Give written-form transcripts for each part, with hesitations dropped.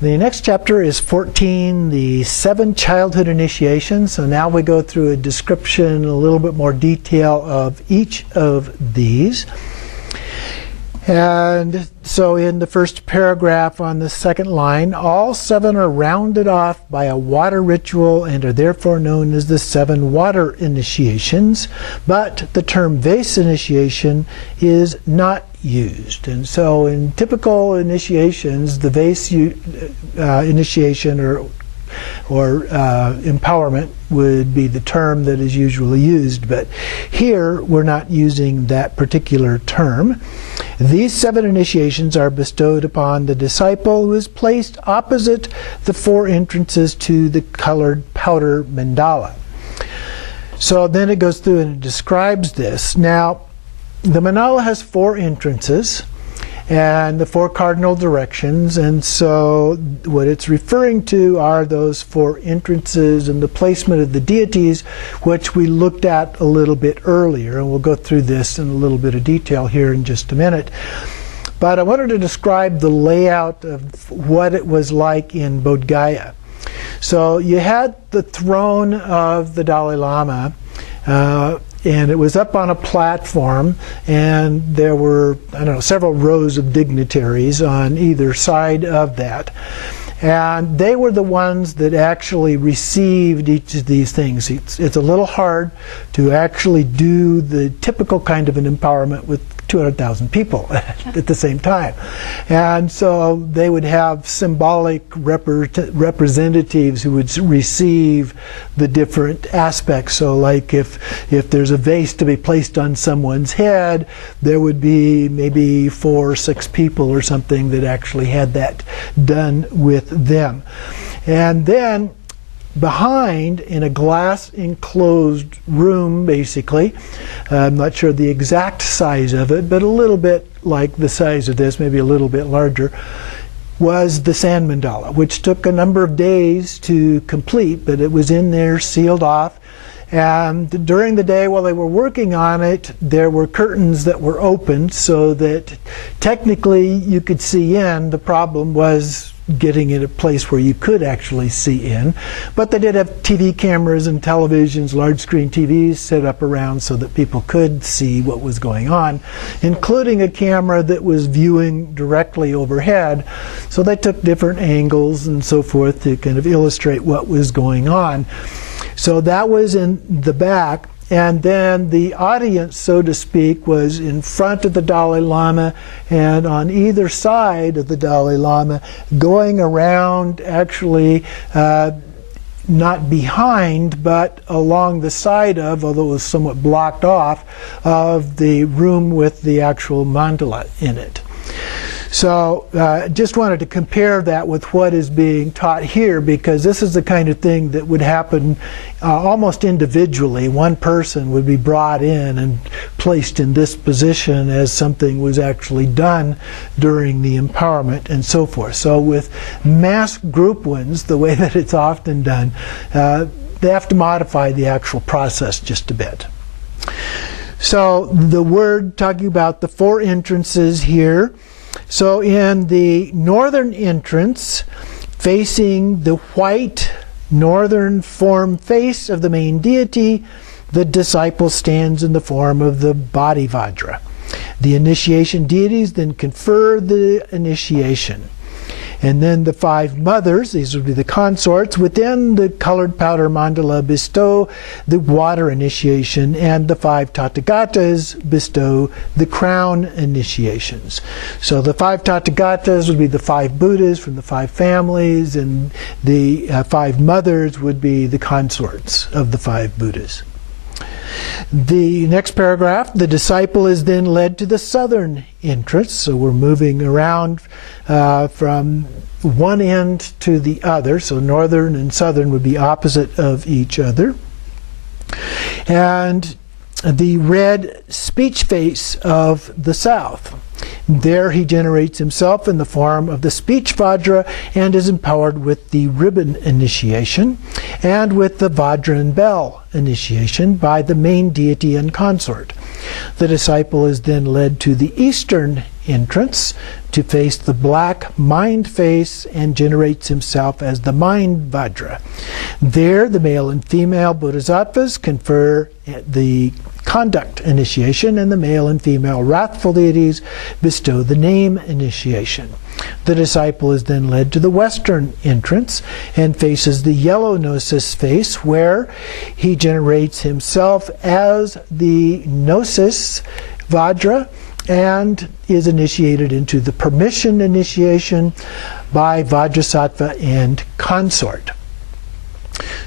The next chapter is 14, the 7 childhood initiations. So now we go through a description, a little bit more detail of each of these. And so in the first paragraph on the second line, all 7 are rounded off by a water ritual and are therefore known as the 7 water initiations. But the term vase initiation is not used. And so in typical initiations, the vase initiation or empowerment would be the term that is usually used, but here we're not using that particular term. These 7 initiations are bestowed upon the disciple who is placed opposite the 4 entrances to the colored powder mandala. So then it goes through and it describes this. Now, the mandala has 4 entrances and the 4 cardinal directions, and so what it's referring to are those 4 entrances and the placement of the deities, which we looked at a little bit earlier, and we'll go through this in a little bit of detail here in just a minute. But I wanted to describe the layout of what it was like in Bodh Gaya. So you had the throne of the Dalai Lama, and it was up on a platform, and there were, I don't know, several rows of dignitaries on either side of that. And they were the ones that actually received each of these things. It's a little hard to actually do the typical kind of an empowerment with 200,000 people at the same time. And so they would have symbolic representatives who would receive the different aspects. So like if there's a vase to be placed on someone's head, there would be maybe 4 or 6 people or something that actually had that done with them. And then behind, in a glass enclosed room, basically, I'm not sure the exact size of it, but a little bit like the size of this, maybe a little bit larger, was the sand mandala, which took a number of days to complete, but it was in there sealed off. And during the day while they were working on it, there were curtains that were opened so that technically you could see in. The problem was getting in a place where you could actually see in. But they did have TV cameras and televisions, large screen TVs set up around so that people could see what was going on, including a camera that was viewing directly overhead. So they took different angles and so forth to kind of illustrate what was going on. So that was in the back. And then the audience, so to speak, was in front of the Dalai Lama and on either side of the Dalai Lama, going around, actually not behind, but along the side of, although it was somewhat blocked off, of the room with the actual mandala in it. So just wanted to compare that with what is being taught here, because this is the kind of thing that would happen almost individually. One person would be brought in and placed in this position as something was actually done during the empowerment and so forth. So with mass group ones, the way that it's often done, they have to modify the actual process just a bit. So the word talking about the 4 entrances here. So in the northern entrance, facing the white northern form face of the main deity, the disciple stands in the form of the Bodhivajra. The initiation deities then confer the initiation. And then the 5 mothers, these would be the consorts, within the colored powder mandala bestow the water initiation, and the 5 Tathagatas bestow the crown initiations. So the 5 Tathagatas would be the 5 Buddhas from the 5 families, and the 5 mothers would be the consorts of the 5 Buddhas. The next paragraph, the disciple is then led to the southern entrance. So we're moving around from one end to the other. So northern and southern would be opposite of each other. And the red speech face of the south. There he generates himself in the form of the speech Vajra and is empowered with the ribbon initiation and with the Vajra and bell initiation by the main deity and consort. The disciple is then led to the eastern entrance to face the black mind face and generates himself as the mind Vajra. There, the male and female bodhisattvas confer the conduct initiation, and the male and female wrathful deities bestow the name initiation. The disciple is then led to the western entrance and faces the yellow gnosis face, where he generates himself as the gnosis Vajra and is initiated into the permission initiation by Vajrasattva and consort.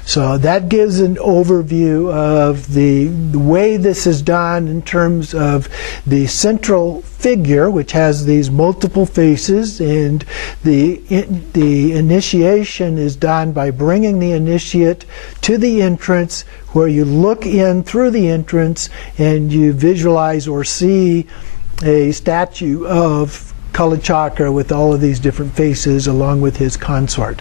So that gives an overview of the way this is done in terms of the central figure, which has these multiple faces, and the initiation is done by bringing the initiate to the entrance, where you look in through the entrance and you visualize or see a statue of Kalachakra with all of these different faces along with his consort.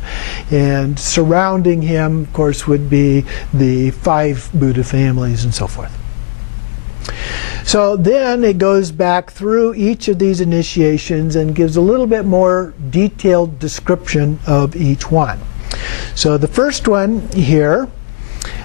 And surrounding him, of course, would be the 5 Buddha families and so forth. So then it goes back through each of these initiations and gives a little bit more detailed description of each one. So the first one here,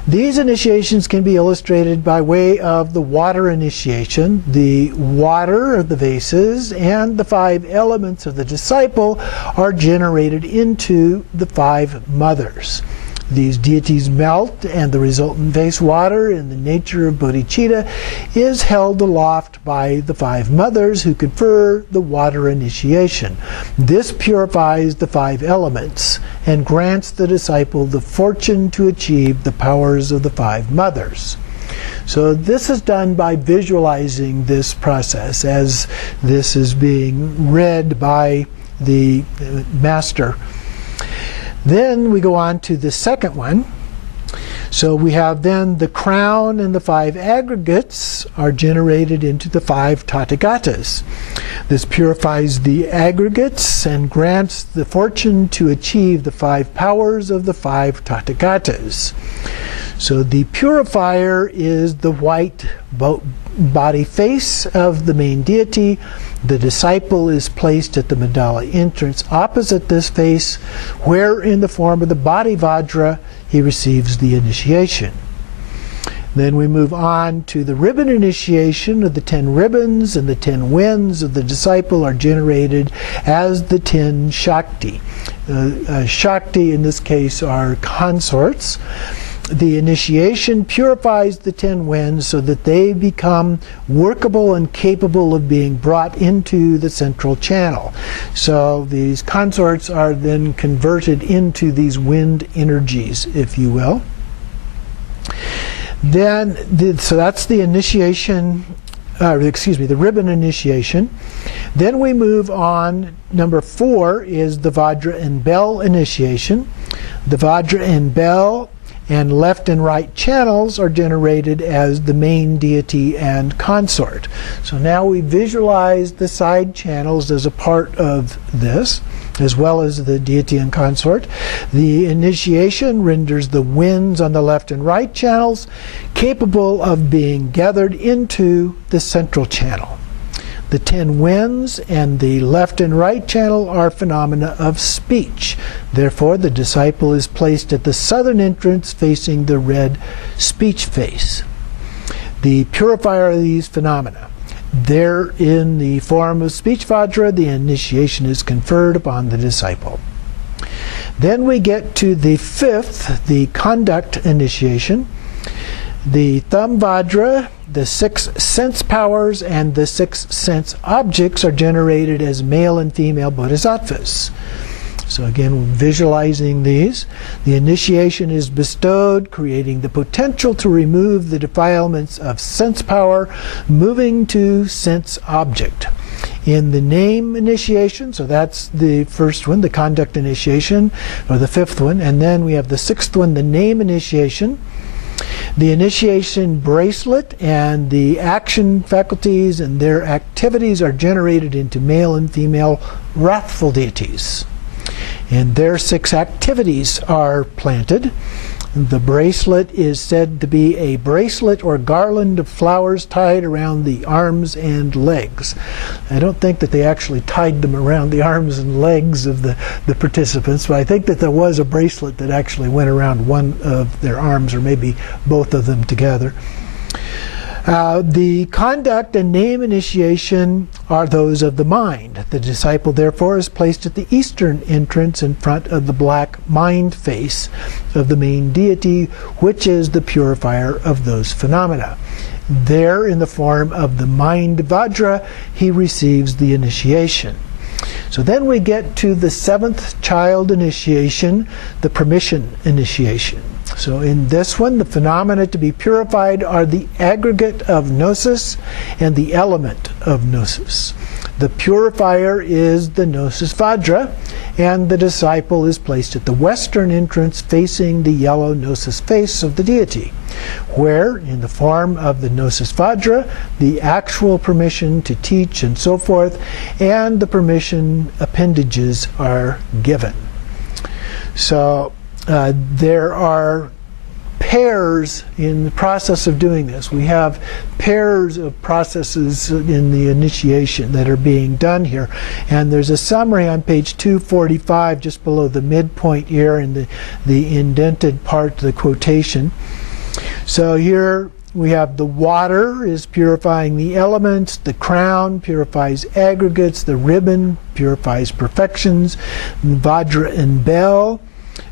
these initiations can be illustrated by way of the water initiation. The water of the vases and the 5 elements of the disciple are generated into the 5 mothers. These deities melt, and the resultant vase water in the nature of bodhicitta is held aloft by the 5 mothers who confer the water initiation. This purifies the 5 elements and grants the disciple the fortune to achieve the powers of the 5 mothers. So this is done by visualizing this process as this is being read by the master. Then we go on to the second one. So we have then the crown and the 5 aggregates are generated into the 5 tathagatas. This purifies the aggregates and grants the fortune to achieve the 5 powers of the 5 tathagatas. So the purifier is the white body face of the main deity. The disciple is placed at the mandala entrance opposite this face, where in the form of the body Vajra he receives the initiation. Then we move on to the ribbon initiation of the 10 ribbons, and the 10 winds of the disciple are generated as the 10 Shakti. Shakti in this case are consorts. The initiation purifies the 10 winds so that they become workable and capable of being brought into the central channel. So these consorts are then converted into these wind energies, if you will. Then, so that's the initiation, the ribbon initiation. Then we move on. Number 4 is the Vajra and bell initiation. The Vajra and bell and left and right channels are generated as the main deity and consort. So now we visualize the side channels as a part of this, as well as the deity and consort. The initiation renders the winds on the left and right channels capable of being gathered into the central channel. The 10 winds and the left and right channel are phenomena of speech. Therefore, the disciple is placed at the southern entrance facing the red speech face. The purifier of these phenomena. There, in the form of speech Vajra, the initiation is conferred upon the disciple. Then we get to the 5th, the conduct initiation. The thumb Vajra, the 6 sense powers, and the 6 sense objects are generated as male and female bodhisattvas. So again, visualizing these. The initiation is bestowed, creating the potential to remove the defilements of sense power, moving to sense object. In the name initiation, so that's the first one, the conduct initiation, or the 5th one, and then we have the 6th one, the name initiation. The initiation bracelet and the action faculties and their activities are generated into male and female wrathful deities. And their 6 activities are planted. The bracelet is said to be a bracelet or garland of flowers tied around the arms and legs. I don't think that they actually tied them around the arms and legs of the participants, but I think that there was a bracelet that actually went around one of their arms, or maybe both of them together. The conduct and name initiation are those of the mind. The disciple, therefore, is placed at the eastern entrance in front of the black mind face of the main deity, which is the purifier of those phenomena. There, in the form of the mind Vajra, he receives the initiation. So then we get to the seventh child initiation, the permission initiation. So in this one, the phenomena to be purified are the aggregate of gnosis and the element of gnosis. The purifier is the gnosis Vajra, and the disciple is placed at the western entrance facing the yellow gnosis face of the deity, where, in the form of the gnosis Vajra, the actual permission to teach and so forth, and the permission appendages are given. So there are pairs in the process of doing this. We have pairs of processes in the initiation that are being done here. And there's a summary on page 245, just below the midpoint here in the indented part of the quotation. So here we have the water is purifying the elements, the crown purifies aggregates, the ribbon purifies perfections, Vajra and bell,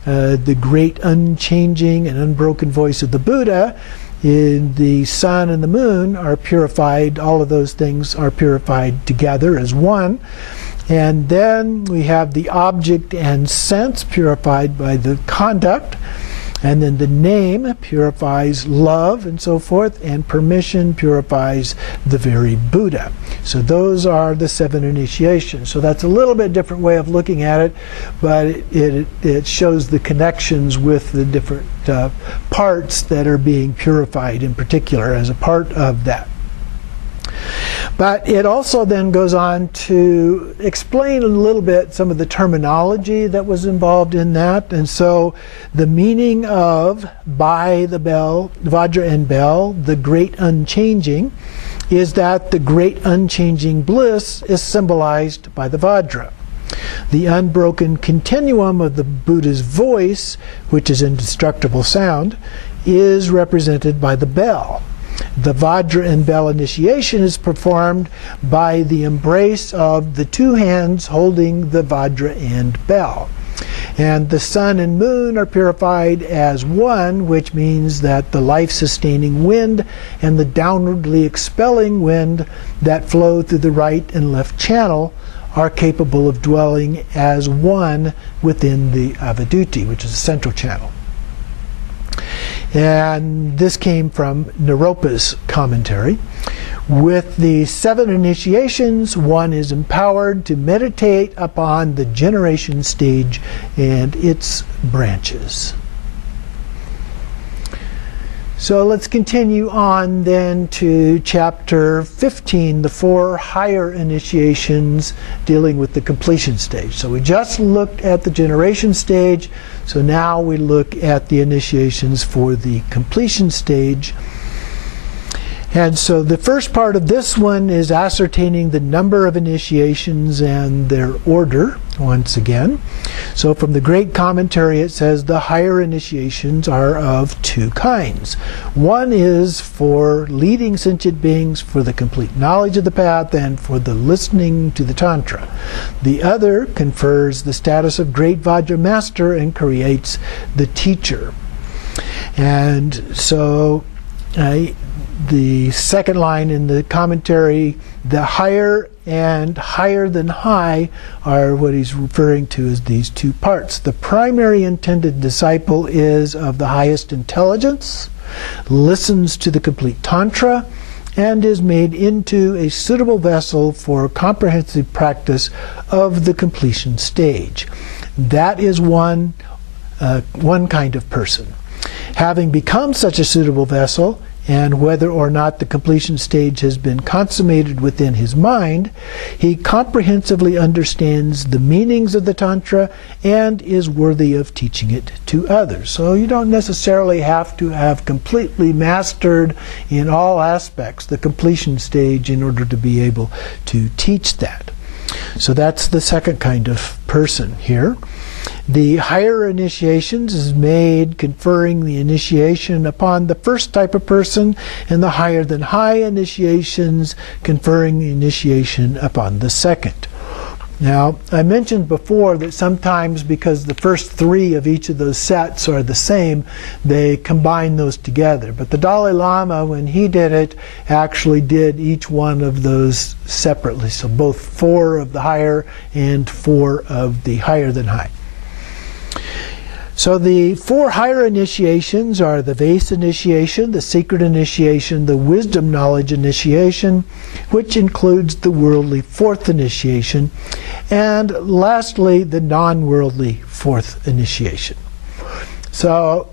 the great unchanging and unbroken voice of the Buddha, in the sun and the moon are purified. All of those things are purified together as one. And then we have the object and sense purified by the conduct. And then the name purifies love and so forth, and permission purifies the very Buddha. So those are the seven initiations. So that's a little bit different way of looking at it, but it shows the connections with the different parts that are being purified in particular as a part of that. But it also then goes on to explain a little bit some of the terminology that was involved in that. And so the meaning of by the bell, Vajra and bell, the great unchanging, is that the great unchanging bliss is symbolized by the Vajra. The unbroken continuum of the Buddha's voice, which is indestructible sound, is represented by the bell. The Vajra and bell initiation is performed by the embrace of the two hands holding the Vajra and bell. And the sun and moon are purified as one, which means that the life-sustaining wind and the downwardly expelling wind that flow through the right and left channel are capable of dwelling as one within the Avaduti, which is the central channel. And this came from Naropa's commentary. With the seven initiations, one is empowered to meditate upon the generation stage and its branches. So let's continue on then to chapter 15, the four higher initiations dealing with the completion stage. So we just looked at the generation stage, so now we look at the initiations for the completion stage. And so the first part of this one is ascertaining the number of initiations and their order, once again. So from the great commentary it says the higher initiations are of two kinds. One is for leading sentient beings for the complete knowledge of the path and for the listening to the tantra. The other confers the status of great Vajra master and creates the teacher. And so the second line in the commentary, the higher and higher than high, are what he's referring to as these two parts. The primary intended disciple is of the highest intelligence, listens to the complete tantra, and is made into a suitable vessel for comprehensive practice of the completion stage. That is one kind of person. Having become such a suitable vessel, and whether or not the completion stage has been consummated within his mind, he comprehensively understands the meanings of the Tantra and is worthy of teaching it to others. So you don't necessarily have to have completely mastered in all aspects the completion stage in order to be able to teach that. So that's the second kind of person here. The higher initiations is made conferring the initiation upon the first type of person, and the higher than high initiations conferring the initiation upon the second. Now, I mentioned before that sometimes because the first three of each of those sets are the same, they combine those together. But the Dalai Lama, when he did it, actually did each one of those separately. So both 4 of the higher and 4 of the higher than high. So the 4 higher initiations are the Vase initiation, the Secret initiation, the Wisdom Knowledge initiation, which includes the Worldly 4th initiation, and lastly, the Non-Worldly 4th initiation. So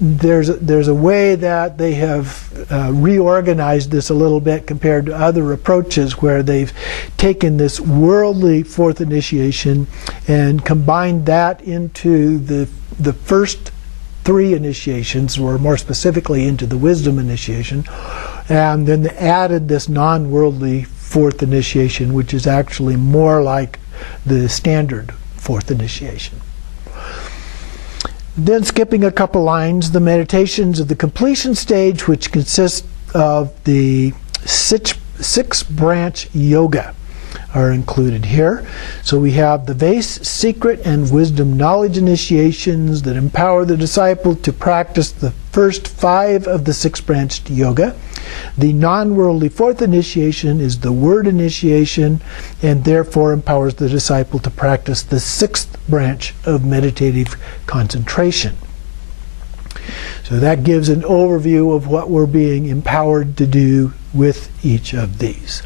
there's a way that they have reorganized this a little bit compared to other approaches where they've taken this Worldly 4th initiation and combined that into the first 3 initiations, or more specifically into the Wisdom initiation, and then they added this non-worldly 4th initiation, which is actually more like the standard 4th initiation. Then skipping a couple lines, the meditations of the completion stage, which consists of the six branch yoga, are included here. So we have the Vase, Secret, and Wisdom Knowledge initiations that empower the disciple to practice the first 5 of the 6-branched yoga. The non-worldly 4th initiation is the Word initiation, and therefore empowers the disciple to practice the 6th branch of meditative concentration. So that gives an overview of what we're being empowered to do with each of these.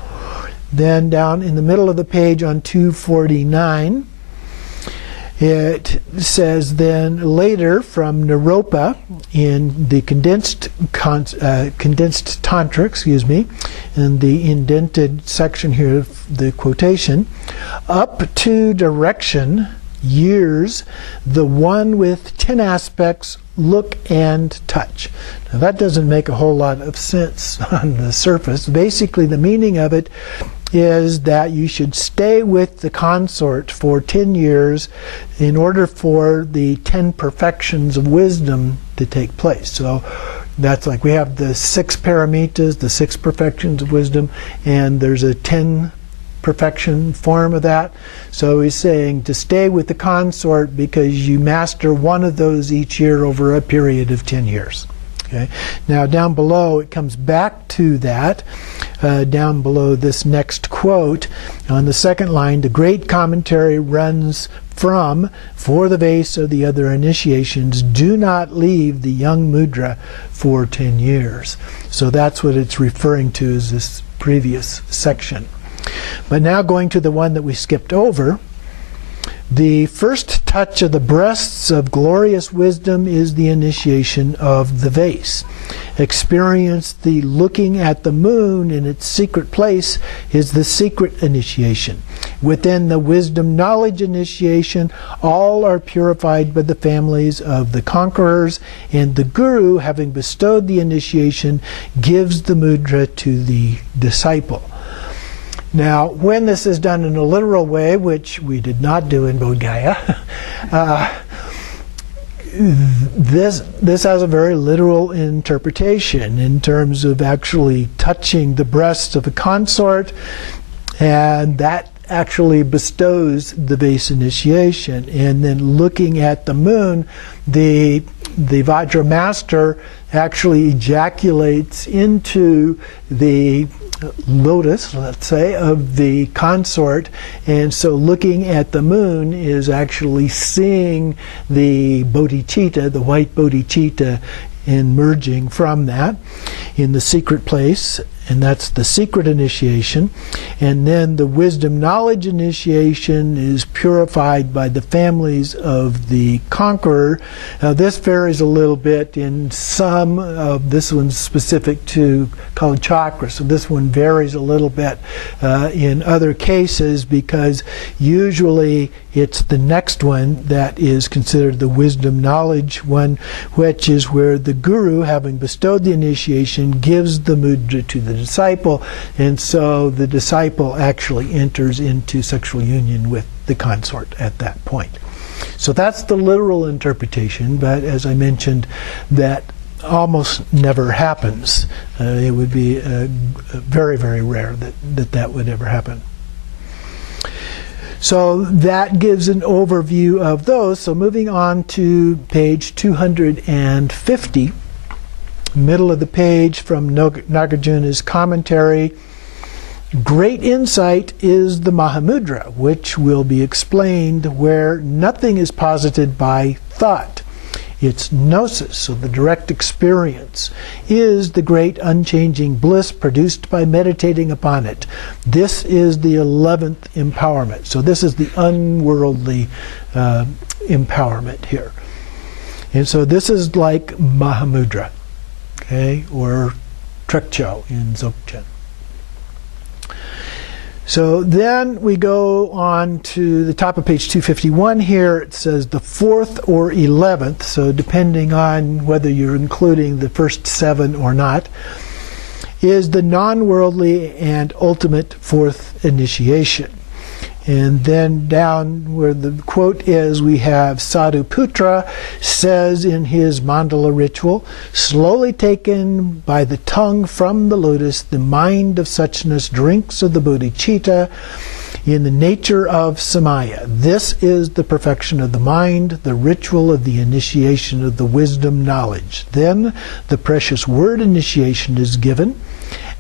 Then down in the middle of the page on 249, it says then later from Naropa in the condensed tantra, in the indented section here of the quotation, up to direction, years, the one with 10 aspects, look and touch. Now that doesn't make a whole lot of sense on the surface. Basically the meaning of it is that you should stay with the consort for 10 years in order for the 10 perfections of wisdom to take place. So that's like we have the 6 paramitas, the 6 perfections of wisdom, and there's a 10 perfection form of that. So he's saying to stay with the consort because you master one of those each year over a period of 10 years. Okay. Now down below it comes back to that. Down below this next quote, on the second line, the great commentary runs from, for the Vase or the other initiations, do not leave the young mudra for 10 years. So that's what it's referring to as this previous section. But now going to the one that we skipped over, the first touch of the breasts of glorious wisdom is the initiation of the Vase. Experience the looking at the moon in its secret place is the Secret initiation. Within the Wisdom Knowledge initiation, all are purified by the families of the conquerors, and the Guru, having bestowed the initiation, gives the mudra to the disciple. Now, when this is done in a literal way, which we did not do in Bodh Gaya, this has a very literal interpretation in terms of actually touching the breasts of a consort, and that actually bestows the Vase initiation. And then looking at the moon, the Vajra master actually ejaculates into the lotus, let's say, of the consort, and so looking at the moon is actually seeing the bodhicitta, the white bodhicitta, emerging from that in the secret place. and that's the secret initiation. And then the wisdom knowledge initiation is purified by the families of the conqueror. Now this varies a little bit in some of, this one's specific to Kalachakra, so this one varies a little bit in other cases, because usually it's the next one that is considered the wisdom knowledge one, which is where the guru, having bestowed the initiation, gives the mudra to the disciple, and so the disciple actually enters into sexual union with the consort at that point. So that's the literal interpretation, but as I mentioned, that almost never happens. It would be very, very rare that would ever happen. So that gives an overview of those. So moving on to page 250, middle of the page from Nagarjuna's commentary. Great insight is the Mahamudra, which will be explained where nothing is posited by thought. Its gnosis, so the direct experience, is the great unchanging bliss produced by meditating upon it. This is the 11th empowerment. So this is the unworldly empowerment here. And so this is like Mahamudra, okay, or Trekcho in Dzogchen. So then we go on to the top of page 251 here. It says the 4th or 11th, so depending on whether you're including the first 7 or not, is the non-worldly and ultimate 4th initiation. And then down where the quote is, we have Sadhuputra says in his mandala ritual, slowly taken by the tongue from the lotus, the mind of suchness drinks of the bodhicitta in the nature of samaya. This is the perfection of the mind, the ritual of the initiation of the wisdom knowledge. Then the precious word initiation is given.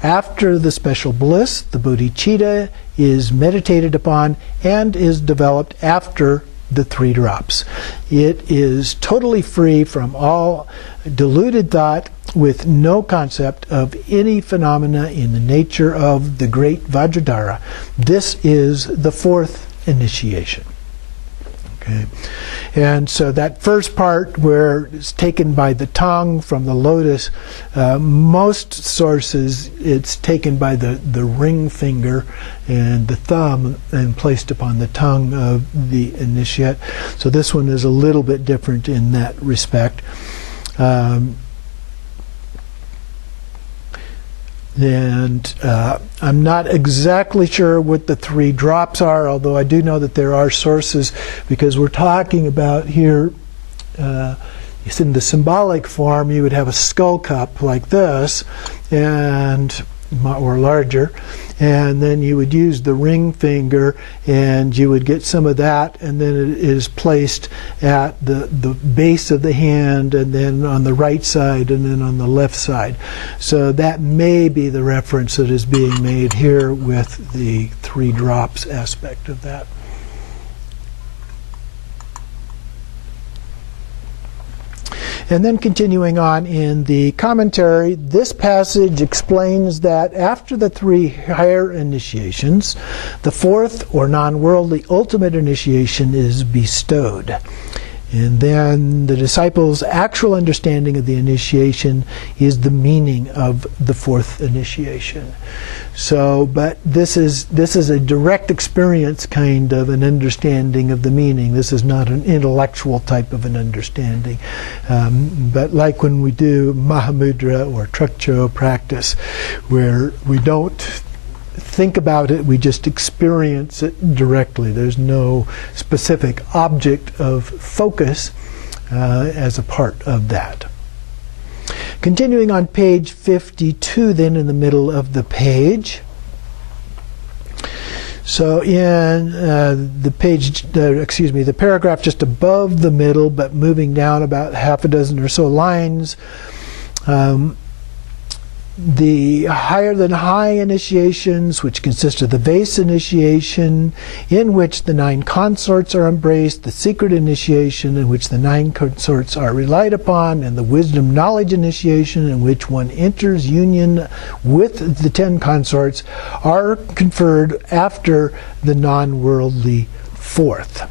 After the special bliss, the bodhicitta is meditated upon and is developed after the 3 drops. It is totally free from all deluded thought, with no concept of any phenomena in the nature of the great Vajradhara. This is the 4th initiation. Okay. And so that first part where it's taken by the tongue from the lotus, most sources it's taken by the ring finger and the thumb and placed upon the tongue of the initiate. So this one is a little bit different in that respect. And I'm not exactly sure what the 3 drops are, although I do know that there are sources, because we're talking about here, it's in the symbolic form. You would have a skull cup like this, and or larger, and then you would use the ring finger and you would get some of that, and then it is placed at the base of the hand, and then on the right side, and then on the left side. So that may be the reference that is being made here with the 3 drops aspect of that. And then continuing on in the commentary, this passage explains that after the 3 higher initiations, the 4th or non-worldly ultimate initiation is bestowed. And then the disciple's actual understanding of the initiation is the meaning of the 4th initiation. So, but this is a direct experience kind of an understanding of the meaning. This is not an intellectual type of an understanding. But like when we do Mahamudra or Trekcho practice, where we don't think about it, we just experience it directly. There's no specific object of focus as a part of that. Continuing on page 52, then in the middle of the page. So in the paragraph just above the middle, but moving down about half a dozen or so lines, the higher than high initiations, which consist of the vase initiation, in which the 9 consorts are embraced, the secret initiation, in which the 9 consorts are relied upon, and the wisdom knowledge initiation, in which one enters union with the 10 consorts, are conferred after the non-worldly 4th.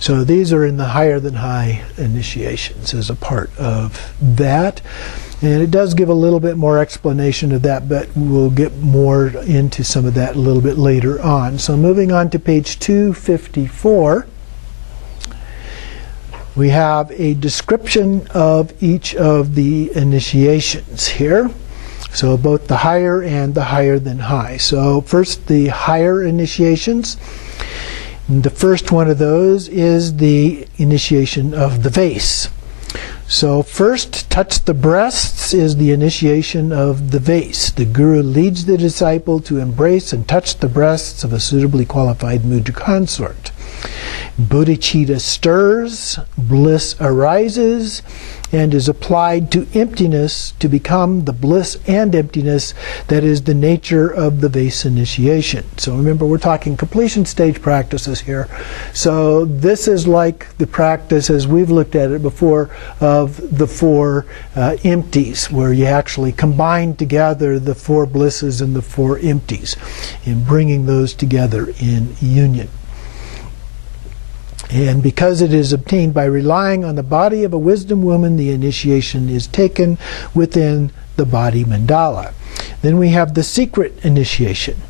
So these are in the higher than high initiations as a part of that. And it does give a little bit more explanation of that, but we'll get more into some of that a little bit later on. So moving on to page 254, we have a description of each of the initiations here. So both the higher and the higher than high. So first, the higher initiations. The first one of those is the initiation of the vase. So first, touch the breasts is the initiation of the vase. The guru leads the disciple to embrace and touch the breasts of a suitably qualified mudra consort. Bodhicitta stirs, bliss arises, and is applied to emptiness to become the bliss and emptiness that is the nature of the vase initiation. So remember, we're talking completion stage practices here. So this is like the practice, as we've looked at it before, of the 4 empties, where you actually combine together the 4 blisses and the 4 empties, and bringing those together in union. And because it is obtained by relying on the body of a wisdom woman, the initiation is taken within the body mandala. Then we have the secret initiation.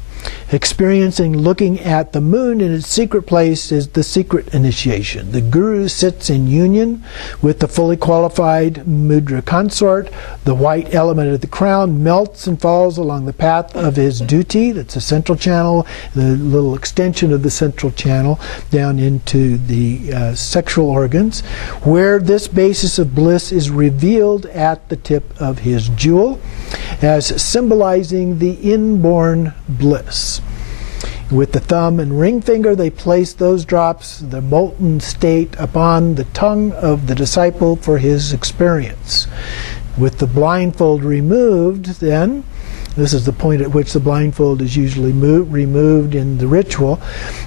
Experiencing looking at the moon in its secret place is the secret initiation. The guru sits in union with the fully qualified mudra consort. The white element of the crown melts and falls along the path of his duty. That's the central channel, the little extension of the central channel down into the sexual organs, where this basis of bliss is revealed at the tip of his jewel, as symbolizing the inborn bliss. With the thumb and ring finger, they place those drops, the molten state, upon the tongue of the disciple for his experience. With the blindfold removed, then, this is the point at which the blindfold is usually removed in the ritual,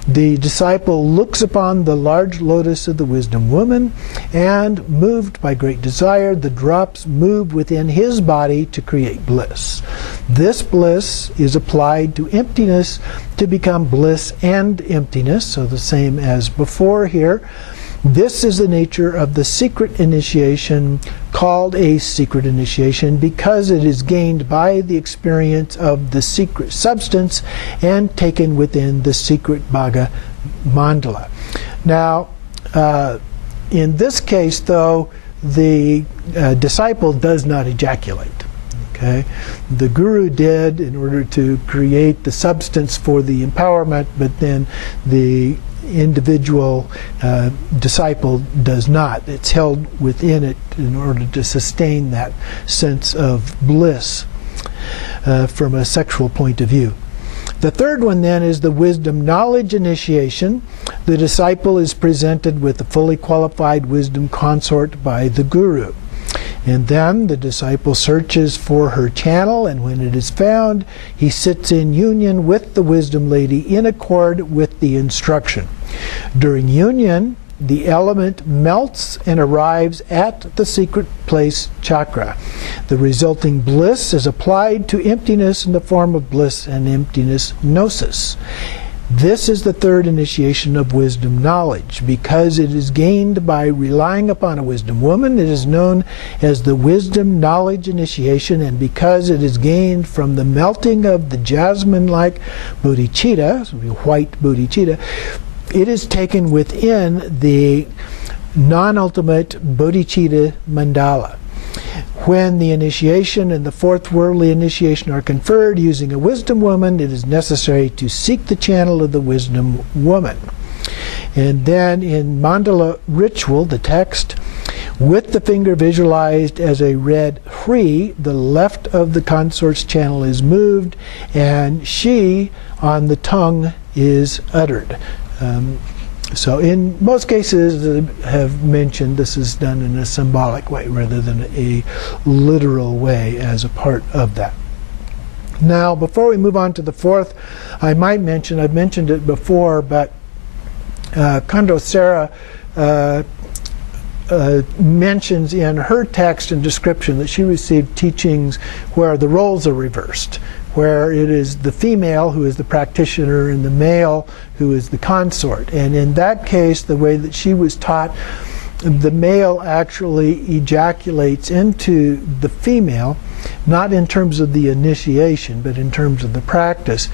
the disciple looks upon the large lotus of the wisdom woman, and, moved by great desire, the drops move within his body to create bliss. This bliss is applied to emptiness to become bliss and emptiness, so the same as before here. This is the nature of the secret initiation, called a secret initiation because it is gained by the experience of the secret substance and taken within the secret bhaga mandala. Now, in this case, though, the disciple does not ejaculate. Okay? The guru did in order to create the substance for the empowerment, but then the individual disciple does not. It's held within it in order to sustain that sense of bliss from a sexual point of view. The third one then is the wisdom knowledge initiation. The disciple is presented with a fully qualified wisdom consort by the guru. And then the disciple searches for her channel, and when it is found, he sits in union with the wisdom lady in accord with the instruction. During union, the element melts and arrives at the secret place chakra. The resulting bliss is applied to emptiness in the form of bliss and emptiness gnosis. This is the third initiation of wisdom knowledge. Because it is gained by relying upon a wisdom woman, it is known as the wisdom knowledge initiation, and because it is gained from the melting of the jasmine-like bodhicitta, white bodhicitta, it is taken within the non-ultimate bodhicitta mandala. When the initiation and the fourth worldly initiation are conferred using a wisdom woman, it is necessary to seek the channel of the wisdom woman. And then in mandala ritual, the text, with the finger visualized as a red Hri, the left of the consort's channel is moved, and she on the tongue is uttered. So in most cases, I have mentioned this is done in a symbolic way rather than a literal way as a part of that. Now, before we move on to the fourth, I might mention, I've mentioned it before, but Kondo Sarah mentions in her text and description that she received teachings where the roles are reversed, where it is the female who is the practitioner and the male who is the consort. And in that case, the way that she was taught, the male actually ejaculates into the female, not in terms of the initiation, but in terms of the practice,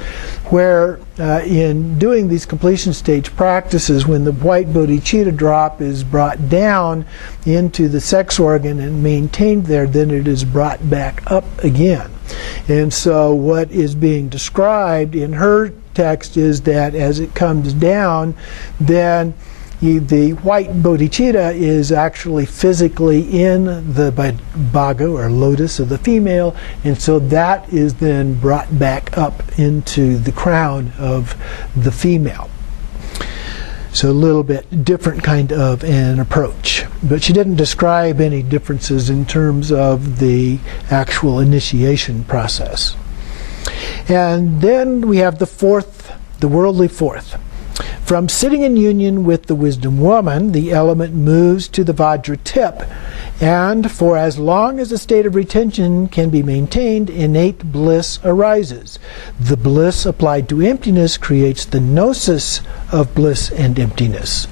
where in doing these completion stage practices, when the white bodhicitta drop is brought down into the sex organ and maintained there, then it is brought back up again. And so what is being described in her text is that as it comes down, then the white bodhicitta is actually physically in the bhaga or lotus of the female, and so that is then brought back up into the crown of the female. So a little bit different kind of an approach. But she didn't describe any differences in terms of the actual initiation process. And then we have the fourth, the worldly fourth. From sitting in union with the wisdom woman, the element moves to the Vajra tip, and for as long as a state of retention can be maintained, innate bliss arises. The bliss applied to emptiness creates the gnosis of bliss and emptiness.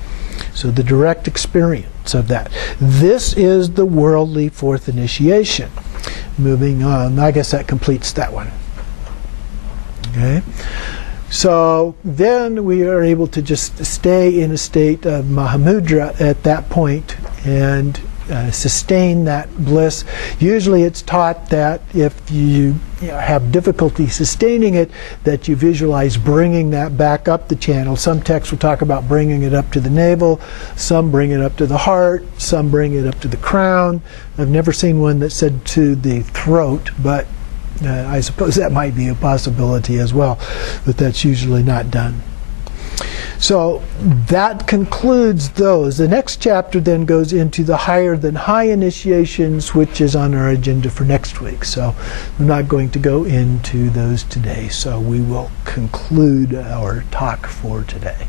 So the direct experience of that. This is the worldly fourth initiation. Moving on, I guess that completes that one. Okay. So then we are able to just stay in a state of Mahamudra at that point and sustain that bliss. Usually it's taught that if you have difficulty sustaining it, that you visualize bringing that back up the channel. Some texts will talk about bringing it up to the navel, some bring it up to the heart, some bring it up to the crown. I've never seen one that said to the throat, but I suppose that might be a possibility as well, but that's usually not done. So that concludes those. The next chapter then goes into the higher than high initiations, which is on our agenda for next week. So I'm not going to go into those today. So we will conclude our talk for today.